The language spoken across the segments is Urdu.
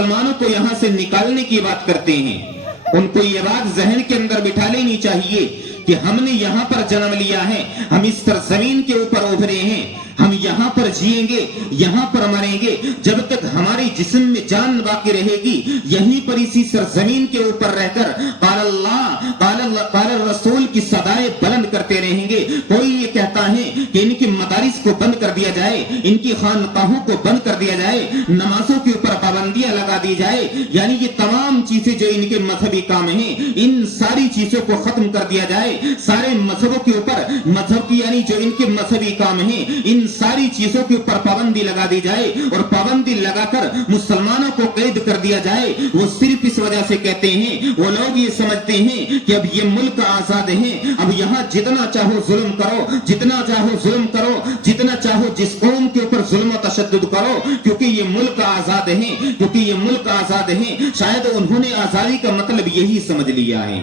مسلمانوں کو یہاں سے نکالنے کی بات کرتے ہیں، ان کو یہ بات ذہن کے اندر بٹھا لینی چاہیے کہ ہم نے یہاں پر جنم لیا ہے، ہم اس سرزمین کے اوپر ابھرے ہیں، ہم یہاں پر جیئیں گے، یہاں پر مریں گے، جب تک ہماری جسم میں جان باقی رہے گی یہیں پر اسی سرزمین کے اوپر رہ کر قال اللہ قال الرسول کی صدائیں بلند کرتے رہیں گے۔ کوئی یہ کہتا ہے کہ ان کی مدارس کو بند کر دیا جائے، ان کی خانقاہوں کو بند کر دیا جائے، نمازوں کے اوپر پابندیاں لگا دی جائے، یعنی یہ تمام چیزیں جو ان کے مذہبی کام ہیں ان ساری چیزوں کو ختم کر دیا جائے، سارے مذہبوں کے اوپر مذہب کی یعنی جو ان کے مذہبی کام ہیں ان ساری چیزوں کے اوپر پابندی لگا دی جائے اور پابندی لگا کر مسلمانوں کو قید کر دیا جائے۔ وہ صرف اس وجہ سے کہتے ہیں، وہ لوگ یہ سمجھتے ہیں کہ اب یہ ملک آزاد ہے، اب یہاں جتنا چاہو ظلم کرو، جتنا چاہو ظلم کرو، جتنا چاہو جس قوم کے اوپر ظلم و تشدد کرو، کیونکہ یہ ملک آزاد ہے، کیونکہ یہ ملک آزاد ہے۔ شاید انہوں نے آزادی کا مطلب یہی سمجھ لیا ہے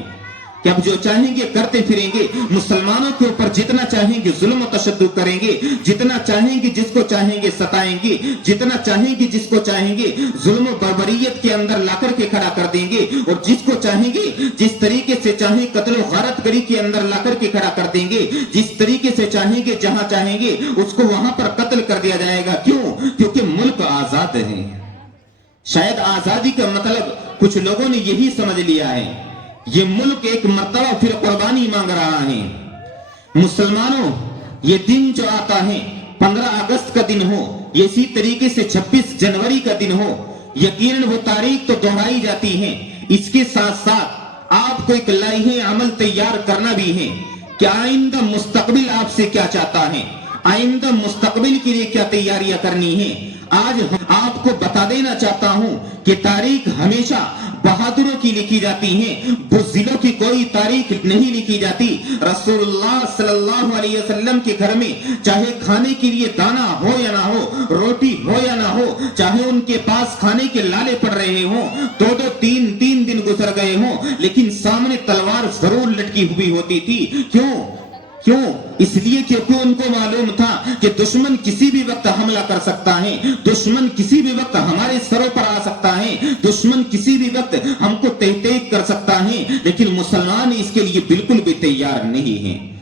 کہ اب جو چاہیں گے کرتے پھریں گے، مسلمانوں کے اوپر جتنا چاہیں گے ظلم و تشدد کریں گے، جتنا چاہیں گے جس کو چاہیں گے ستائیں گے، جتنا چاہیں گے جس کو چاہیں گے ظلم و بربریت کے اندر لا کر کے کھڑا کر دیں گے، اور جس کو چاہیں گے جس طریقے سے چاہیں قتل و غارت گری کے اندر لا کر کے کھڑا کر دیں گے، جس طریقے سے چاہیں گے جہاں چاہیں گے اس کو وہاں پر قتل کر دیا جائے گا۔ کیوں؟ کیونکہ ملک آزاد ہے۔ شاید آزادی کا مطلب کچھ لوگوں نے یہی سمجھ لیا ہے، یہ ملک ایک مرتبہ پھر قربانی مانگ رہا ہے۔ مسلمانوں، یہ دن جو آتا ہے 15 اگست کا دن ہو، یہ اسی طریقے سے 26 جنوری کا دن ہو، یقیناً وہ تاریخ تو دہرائی جاتی ہیں، اس کے ساتھ ساتھ آپ کو ایک لائحہ عمل تیار کرنا بھی ہے کہ آئندہ مستقبل آپ سے کیا چاہتا ہے، آئندہ مستقبل کے لیے کیا تیاریاں کرنی ہیں۔ آج آپ کو بتا دینا چاہتا ہوں کہ تاریخ ہمیشہ بہادروں کی لکھی جاتی ہیں، بزدلوں کی کوئی تاریخ نہیں لکھی جاتی۔ رسول اللہ صلی اللہ علیہ وسلم کے گھر میں چاہے کھانے کے لیے دانا ہو یا نہ ہو، روٹی ہو یا نہ ہو، چاہے ان کے پاس کھانے کے لالے پڑ رہے ہوں، دو تین دن گزر گئے ہوں، لیکن سامنے تلوار ضرور لٹکی ہوئی ہوتی تھی۔ کیوں؟ اس لیے کیونکہ ان کو معلوم تھا کہ دشمن کسی بھی وقت حملہ کر سکتا ہے، دشمن کسی بھی وقت ہمارے سروں پر آ سکتا ہے، دشمن کسی بھی وقت ہم کو تہہ کر سکتا ہے، لیکن مسلمان اس کے لیے بالکل بھی تیار نہیں ہیں۔